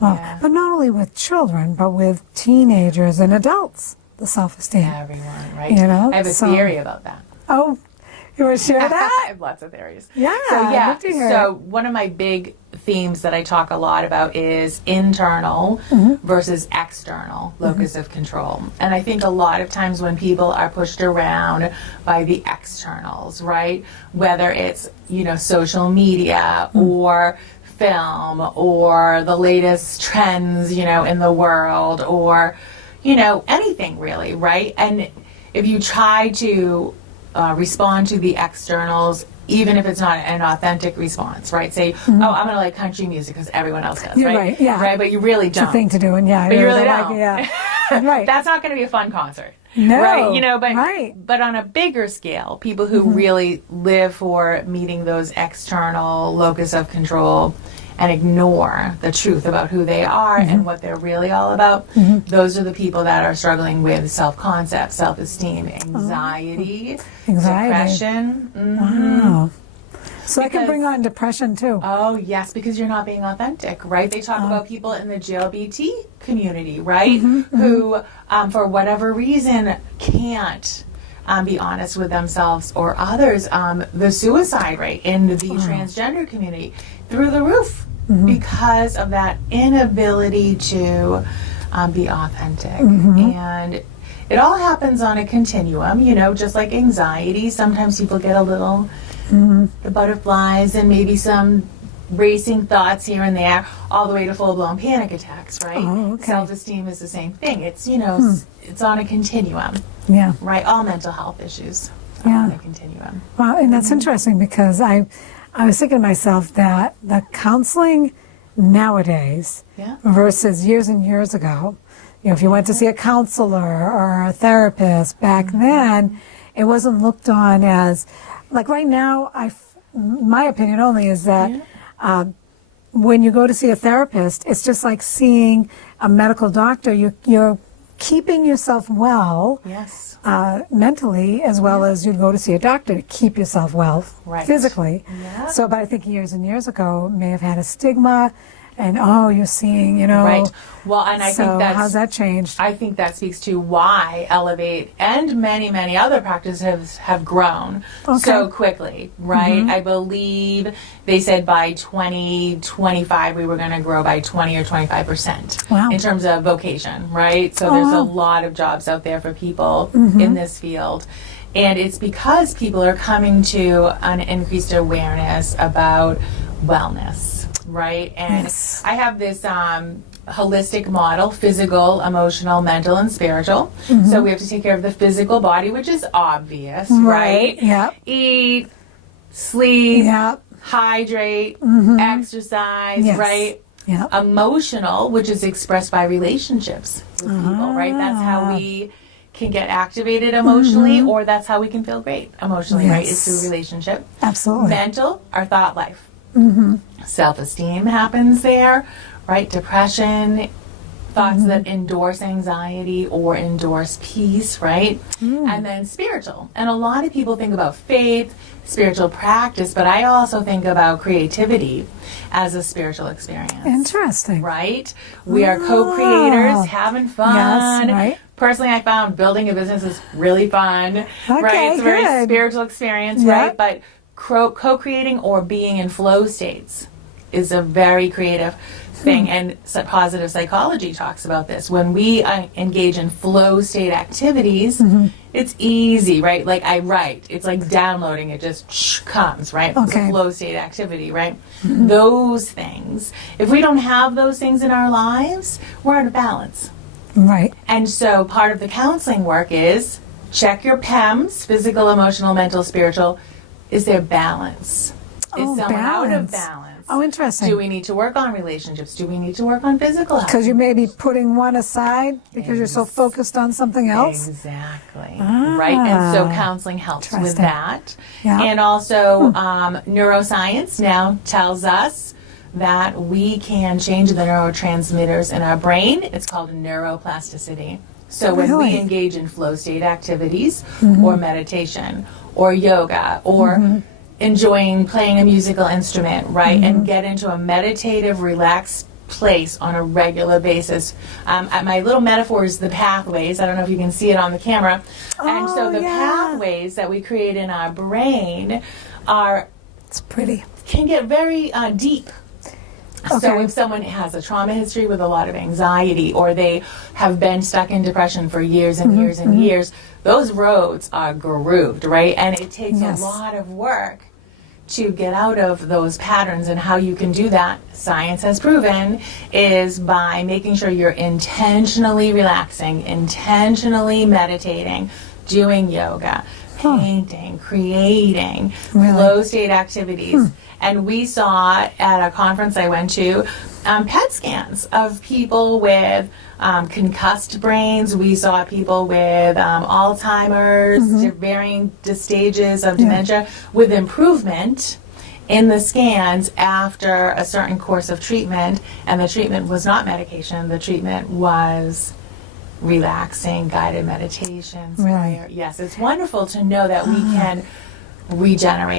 Well, Yeah. but not only with children, but with teenagers and adults, the self-esteem. Everyone, right? You know, I have a so- theory about that. Oh, you want to share I that? have lots of theories. Yeah, So I'd yeah. love to hear So it. one of my big themes that I talk a lot about is internal versus external locus of control. And I think a lot of times when people are pushed around by the externals, right? Whether it's, social media or film or the latest trends, in the world or, anything really, right? And if you try to respond to the externals, even if it's not an authentic response, right? Say, oh, I'm going to like country music because everyone else does, You're right? right, yeah. Right, but you really It's a don't. thing to do, and yeah, But you really like don't. it, yeah. Right. That's not going to be a fun concert. No. Right? But right. but on a bigger scale, people who really live for meeting those external locus of control and ignore the truth about who they are and what they're really all about, those are the people that are struggling with self-concept, self-esteem, anxiety, depression. Wow. So that can Because- bring on depression too. Oh, yes, because you're not being authentic, right? They talk about people in the GLBT community, right? Who, for whatever reason, can't be honest with themselves or others. The suicide rate in the transgender community through the roof because of that inability to be authentic. And it all happens on a continuum, just like anxiety. Sometimes people get a little the butterflies and maybe some racing thoughts here and there, all the way to full-blown panic attacks, right? Oh, okay. Self-esteem is the same thing. It's, it's on a continuum, Yeah. right? All mental health issues are Yeah. on a continuum. Wow, and that's interesting because I was thinking to myself that the counseling nowadays Yeah. versus years and years ago, if you went to see a counselor or a therapist back then, it wasn't looked on as, like right now, my opinion only is that when you go to see a therapist, it's just like seeing a medical doctor. You're keeping yourself well Yes. mentally as well as you'd go to see a doctor to keep yourself well Right. physically. Yeah. So, but I think years and years ago may have had a stigma, and you're seeing, Right. Well, and I so think that's how's that changed? I think that speaks to why Elevate and many, many other practices have grown so quickly, right? I believe they said by 2025 we were going to grow by 20 or 25% Wow. in terms of vocation, right? So there's a lot of jobs out there for people in this field. And it's because people are coming to an increased awareness about wellness, right? And Yes. I have this holistic model: physical, emotional, mental, and spiritual. So we have to take care of the physical body, which is obvious, right? Yep. Eat, sleep, Yep. hydrate, exercise, Yes. right? Yep. Emotional, which is expressed by relationships with people, right? That's how we can get activated emotionally, or that's how we can feel great emotionally, right? Is Yes. through relationship. Absolutely. Mental, our thought life. Self-esteem happens there, right? Depression, thoughts that endorse anxiety or endorse peace, right? And then spiritual. And a lot of people think about faith, spiritual practice, but I also think about creativity as a spiritual experience. Interesting. Right? We are co-creators, having fun. Yes, right. Personally, I found building a business is really fun. Right? It's a very good. spiritual experience, Yeah. right? But co-creating or being in flow states is a very creative thing, and positive psychology talks about this. When we engage in flow state activities, it's easy, right? Like I write, it's like downloading, it just comes, right? It's Okay. a flow state activity, right? Those things, if we don't have those things in our lives, we're out of balance. Right. And so part of the counseling work is check your PEMS, physical, emotional, mental, spiritual. Is there balance? Is someone out of balance? Oh, interesting. Do we need to work on relationships? Do we need to work on physical health? Because you may be putting one aside because you're so focused on something else. Exactly. Right? And so counseling helps with Interesting. that. Yeah. And also neuroscience now tells us that we can change the neurotransmitters in our brain. It's called neuroplasticity. So when we Really? engage in flow state activities or meditation or yoga or enjoying playing a musical instrument, right, and get into a meditative, relaxed place on a regular basis. My little metaphor is the pathways. I don't know if you can see it on the camera. And so the pathways that we create in our brain It's pretty. can get very deep. So Okay. if someone has a trauma history with a lot of anxiety, or they have been stuck in depression for years and years and years, those roads are grooved, right? And it takes Yes. a lot of work to get out of those patterns. And how you can do that, science has proven, is by making sure you're intentionally relaxing, intentionally meditating, doing yoga, painting, creating, flow state activities. And we saw at a conference I went to PET scans of people with concussed brains. We saw people with Alzheimer's, varying stages of dementia, with improvement in the scans after a certain course of treatment. And the treatment was not medication. The treatment was relaxing, guided meditations. Really? Yes, it's wonderful to know that we can regenerate.